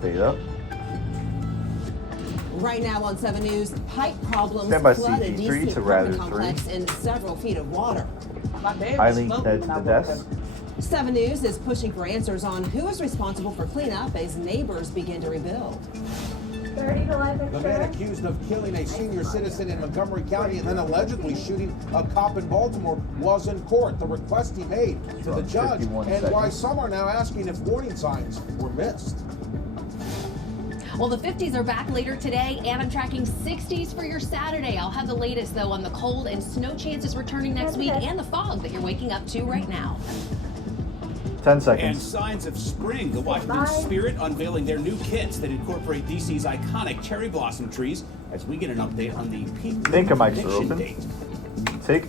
Fade up. Right now on 7 News, pipe problems Stand by flood a CP3 DC to apartment Rather 3. complex in several feet of water. Eileen head to the desk. 7 News is pushing for answers on who is responsible for cleanup as neighbors begin to rebuild. 30 to life The man accused of killing a senior citizen in Montgomery County and then allegedly shooting a cop in Baltimore was in court. The request he made to the judge and why some are now asking if warning signs were missed. Well, the 50s are back later today, and I'm tracking 60s for your Saturday. I'll have the latest, though, on the cold and snow chances returning next week and the fog that you're waking up to right now. 10 And seconds. signs of spring. The Washington Spirit unveiling their new kits that incorporate DC's iconic cherry blossom trees as we get an update on the peak Think of mics are prediction open. date. Take.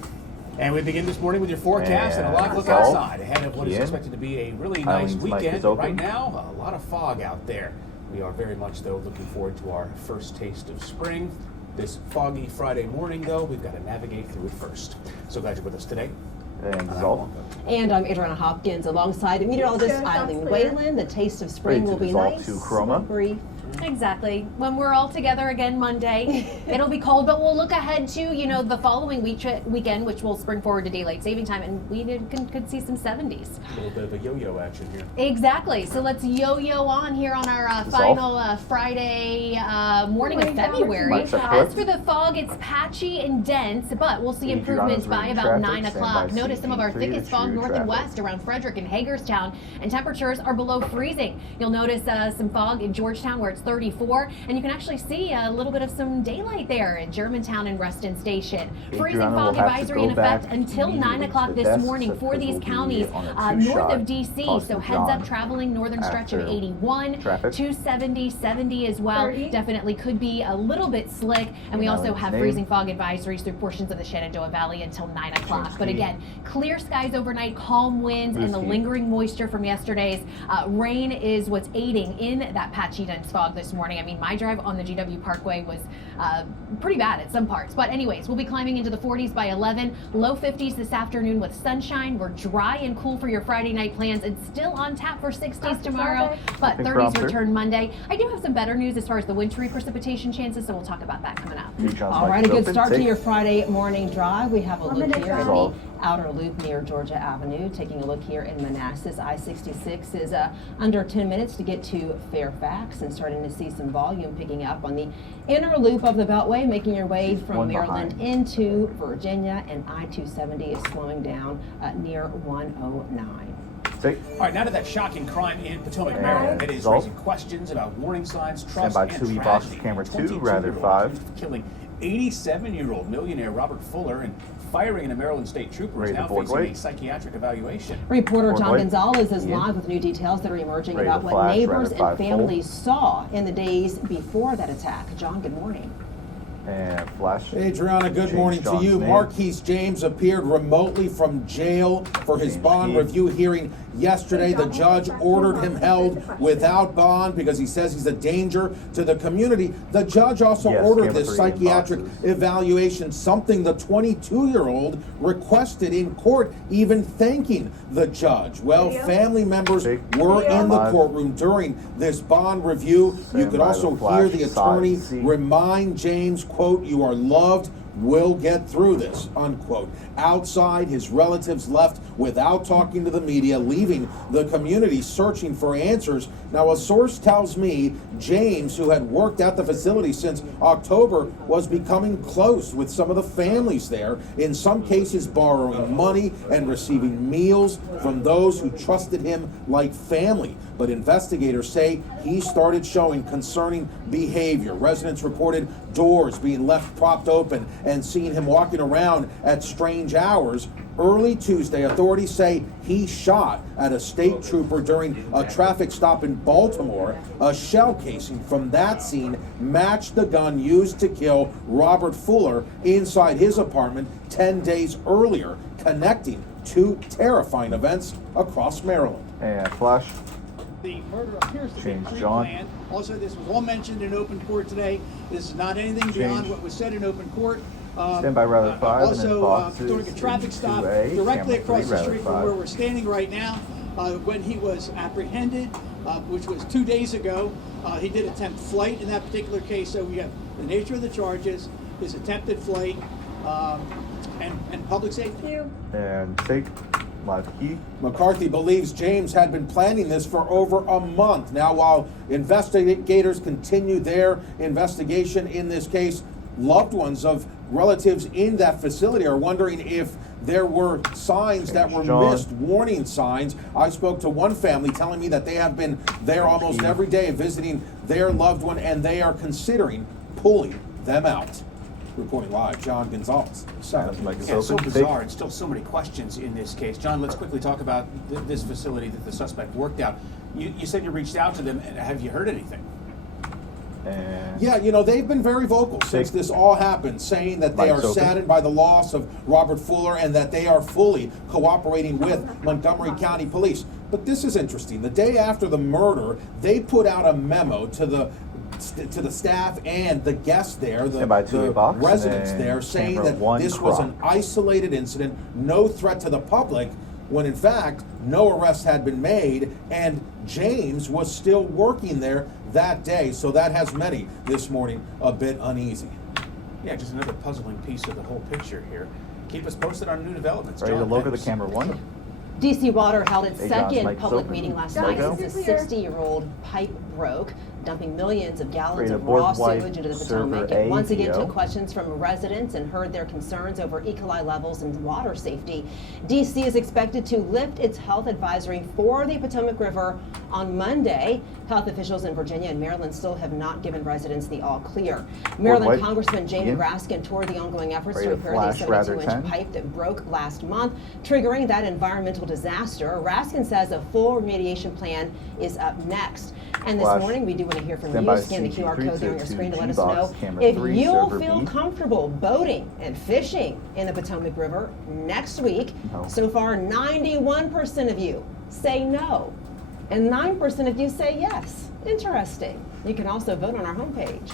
And we begin this morning with your forecast and a live look Salt. outside ahead of what is Ian. expected to be a really nice Eileen's mic is weekend. open. Right now, a lot of fog out there. We are very much, though, looking forward to our first taste of spring. This foggy Friday morning, though, we've got to navigate through it first. So glad you're with us today. And Zalt. And I'm Adriana Hopkins alongside meteorologist Eileen Whalen. The taste of spring will be Dissolve nice. to chroma. Brief. Exactly. When we're all together again Monday, it'll be cold, but we'll look ahead to, the following weekend, which will spring forward to daylight saving time, and we could see some 70s. A little bit of a yo-yo action here. Exactly. So let's yo-yo on here on our final Friday morning of February. Mike's up As first. for the fog, it's patchy and dense, but we'll see improvements by Adriana's about reading 9 traffic. o'clock. Stand by Notice some of our CP3 thickest to fog true north and traffic. west around Frederick and Hagerstown, and temperatures are below freezing. You'll notice some fog in Georgetown where it's 34, and you can actually see a little bit of some daylight there in Germantown and Reston Station. Freezing Adriana fog will have to advisory go in effect back until 9 immediately o'clock to the this desk, morning so for because these we'll be counties on a north two-shot of DC. toss So to heads up John traveling northern stretch of after 81, traffic. 270, 70 as well. 30. Definitely could be a little bit slick. And we also have name. freezing fog advisories through portions of the Shenandoah Valley until 9 o'clock. James But Key. again, clear skies overnight, calm winds, and the Key. lingering moisture from yesterday's rain is what's aiding in that patchy dense fog this morning. I mean, my drive on the GW Parkway was pretty bad at some parts. But anyways, we'll be climbing into the 40s by 11, low 50s this afternoon with sunshine. We're dry and cool for your Friday night plans and still on tap for 60s tomorrow, but 30s prompter. return Monday. I do have some better news as far as the wintry precipitation chances, so we'll talk about that coming up. Adriana's All mic right, a is good open. start to Take. your Friday morning drive. We have a look minute here at drive. the outer loop near Georgia Avenue. Taking a look here in Manassas, I-66 is under 10 minutes to get to Fairfax, and starting to see some volume picking up on the inner loop of the Beltway, making your way from One Maryland behind. into Virginia, and I-270 is slowing down near 109. Take. All right, now to that shocking crime in Potomac, And Maryland. It is Zalt. raising questions about warning signs, Stand trust, by and 2E tragedy. Boston camera 2, 22-year-old Rather 5. accused of killing 87-year-old millionaire Robert Fuller and firing a Maryland state trooper is Ready to now board facing wait. a psychiatric evaluation. Reporter John Board Gonzalez is Ian. live with new details that are emerging Ready to about what flash, neighbors Rather 5 and full. families saw in the days before that attack. John, good morning. And flash. Adriana, good Change morning to John's you. name. Marquise James appeared remotely from jail for his James bond Key. review hearing yesterday. The judge ordered him held without bond because he says he's a danger to the community. The judge also Yes, ordered camera this 3 psychiatric inboxes. evaluation, something the 22-year-old requested in court, even thanking the judge. Well, family members Big were in the live. courtroom during this bond review. You Stand could by also the flash hear the attorney side, see. remind James, quote, "You are loved. We'll get through this," unquote. Outside, his relatives left without talking to the media, leaving the community searching for answers. Now, a source tells me James, who had worked at the facility since October, was becoming close with some of the families there, in some cases borrowing money and receiving meals from those who trusted him like family. But investigators say he started showing concerning behavior. Residents reported doors being left propped open and seeing him walking around at strange hours. Early Tuesday, authorities say he shot at a state trooper during a traffic stop in Baltimore. A shell casing from that scene matched the gun used to kill Robert Fuller inside his apartment 10 days earlier, connecting two terrifying events across Maryland. And flash. The murder appears to be James John. pre-planned. Also, this was all mentioned in open court today. This is not anything beyond what was said in open court. Stand by Rather 5 and then Also, boxes during a traffic in stop 2A, directly camera across 3, the Rather street from 5. where we're standing right now, when he was apprehended, which was 2 days ago. He did attempt flight in that particular case, so we have the nature of the charges, his attempted flight, and public safety. And take live key. McCarthy believes James had been planning this for over a month. Now, while investigators continue their investigation in this case, loved ones of relatives in that facility are wondering if there were signs that were John. missed, warning signs. I spoke to one family telling me that they have been there almost every day visiting their loved one, and they are considering pulling them out. Reporting live, John Gonzalez. That's Mike is Yeah, it's so open. bizarre, and still so many questions in this case. John, let's quickly talk about this facility that the suspect worked out. You said you reached out to them. Have you heard anything? And Yeah, you know, they've been very vocal since this all happened, saying that they are Mike's open. saddened by the loss of Robert Fuller and that they are fully cooperating with Montgomery County Police. But this is interesting. The day after the murder, they put out a memo to the staff and the guests there, Stand by the 2 box, residents and there, saying camera that 1 this was an crop. isolated incident, no threat to the public, when in fact, no arrests had been made, and James was still working there that day. So that has many this morning a bit uneasy. Yeah, just another puzzling piece of the whole picture here. Keep us posted on new developments. ready to John, look at the thanks. camera 1. DC Water held its Hey, John's second mic is public open. meeting last Logo. night since a 60-year-old pipe broke, dumping millions of gallons Create a of raw board wipe sewage into the server Potomac. A It once again PO. took questions from residents and heard their concerns over E. coli levels and water safety. DC is expected to lift its health advisory for the Potomac River on Monday. Health officials in Virginia and Maryland still have not given residents the all clear. Maryland wipe. Congressman Jamie Ian. Raskin toured the ongoing efforts Ready to to repair the flash rather 72-inch 10? pipe that broke last month, triggering that environmental disaster. Raskin says a full remediation plan is up next. And this Flash. morning, we do want to hear from Stand you. by Scan the QR CG3 code there on your to screen to let us G-box, know camera if 3, you'll server feel B. comfortable boating and fishing in the Potomac River next week. No. So far, 91% of you say no, and 9% of you say yes. Interesting. You can also vote on our homepage.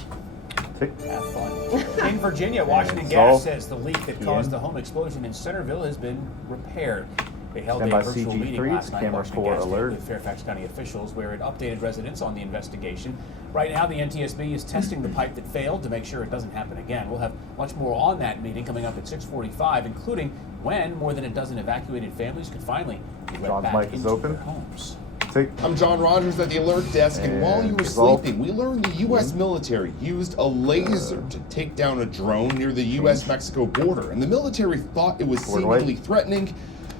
Tick. Have fun. In Virginia, Washington And Gas Sol. says the leak that caused the home explosion in Centerville has been repaired. They held Stand a by virtual CG3 meeting last to night, camera Washington 4 Gas did, alert. with Fairfax County officials, where it updated residents on the investigation. Right now, the NTSB is testing the pipe that failed to make sure it doesn't happen again. We'll have much more on that meeting coming up at 6:45, including when more than a dozen evacuated families could finally be let John's back mic is into open. their homes. Tick. I'm John Rogers at the Alert Desk, and while you were Resolve. sleeping, we learned the U.S. military used a laser to take down a drone near the U.S.-Mexico border, and the military thought it was Board away. seemingly threatening,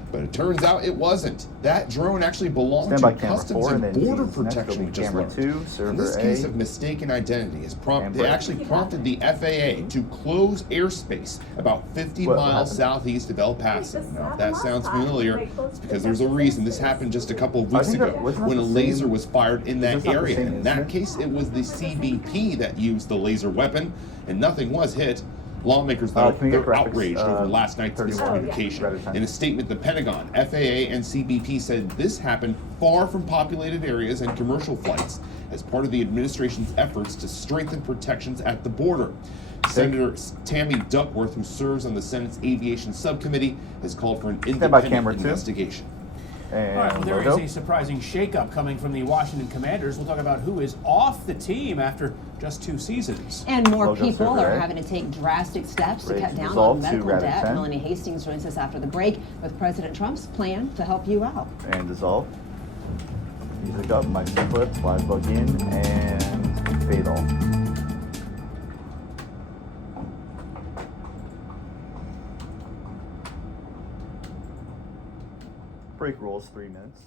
but it turns out it wasn't. That drone actually belonged Stand by to camera Customs 4 and and then Border G's. Next Protection, will we be just camera learned. 2, In server this case A. of mistaken identity, And they break. actually prompted the FAA to close airspace about 50 What miles happened? southeast of El Paso. Now, if that sounds familiar, it's because there's a reason. This happened just a couple of I weeks think ago that- wasn't that when a the laser same- was fired in that Is this not the area. same In that incident? case, it was the CBP that used the laser weapon, and nothing was hit. Lawmakers, though, can we they're get graphics, outraged over last night's 31. miscommunication. Rather time. In a statement, the Pentagon, FAA, and CBP said this happened far from populated areas and commercial flights as part of the administration's efforts to strengthen protections at the border. Senator Tammy Duckworth, who serves on the Senate's Aviation Subcommittee, has called for an by independent camera 2. investigation. And All right, well, there logo. is a surprising shakeup coming from the Washington Commanders. We'll talk about who is off the team after just 2 seasons. And more Logo people server are A. having to take drastic steps to Ready cut to down resolve on 2 medical rather debt. 10. Melanie Hastings joins us after the break with President Trump's plan to help you out. And dissolve. Music up, mic clip, slide plug in, and fade all. Break rules 3 minutes.